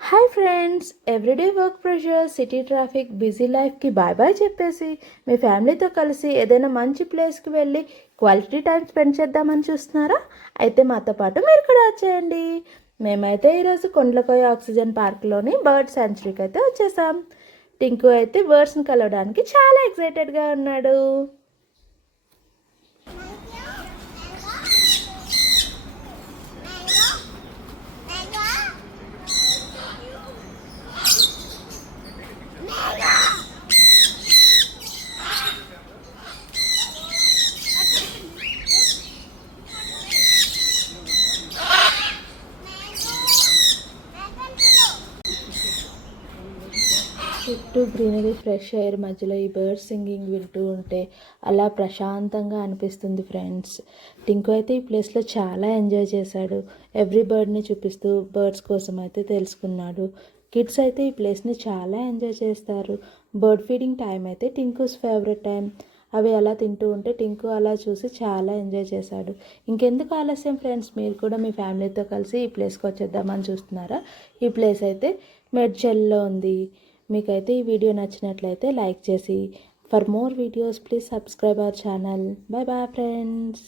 Hi friends, everyday work pressure, city traffic, busy లైఫ్కి bye bye చెప్పేసి మీ ఫ్యామిలీతో కలిసి ఏదైనా మంచి ప్లేస్కి వెళ్ళి క్వాలిటీ టైం స్పెండ్ చేద్దామని చూస్తున్నారా? అయితే మాతో పాటు మీరు కూడా వచ్చేయండి. మేమైతే ఈరోజు కొండలకోయ ఆక్సిజన్ పార్క్లోని బర్డ్ సెంచరీకి అయితే వచ్చేసాం. టింకు అయితే బర్డ్స్ని కలవడానికి చాలా ఎక్సైటెడ్గా ఉన్నాడు. చుట్టూ గ్రీనరీ, ఫ్రెష్ ఎయిర్ మధ్యలో ఈ బర్డ్ సింగింగ్ వింటూ ఉంటే అలా ప్రశాంతంగా అనిపిస్తుంది ఫ్రెండ్స్. టింకు అయితే ఈ ప్లేస్లో చాలా ఎంజాయ్ చేశాడు. ఎవ్రీ బర్డ్ని చూపిస్తూ బర్డ్స్ కోసం అయితే తెలుసుకున్నాడు. కిడ్స్ అయితే ఈ ప్లేస్ని చాలా ఎంజాయ్ చేస్తారు. బర్డ్ ఫీడింగ్ టైం అయితే టింకుస్ ఫేవరెట్ టైం. అవి అలా తింటూ ఉంటే టింకు అలా చూసి చాలా ఎంజాయ్ చేశాడు. ఇంకెందుకు ఆలస్యం ఫ్రెండ్స్, మీరు కూడా మీ ఫ్యామిలీతో కలిసి ఈ ప్లేస్కి వచ్చేద్దామని చూస్తున్నారా? ఈ ప్లేస్ అయితే మెడ్చల్లో ఉంది. మీకైతే ఈ వీడియో నచ్చినట్లయితే లైక్ చేసి for more videos please subscribe our channel. Bye bye friends.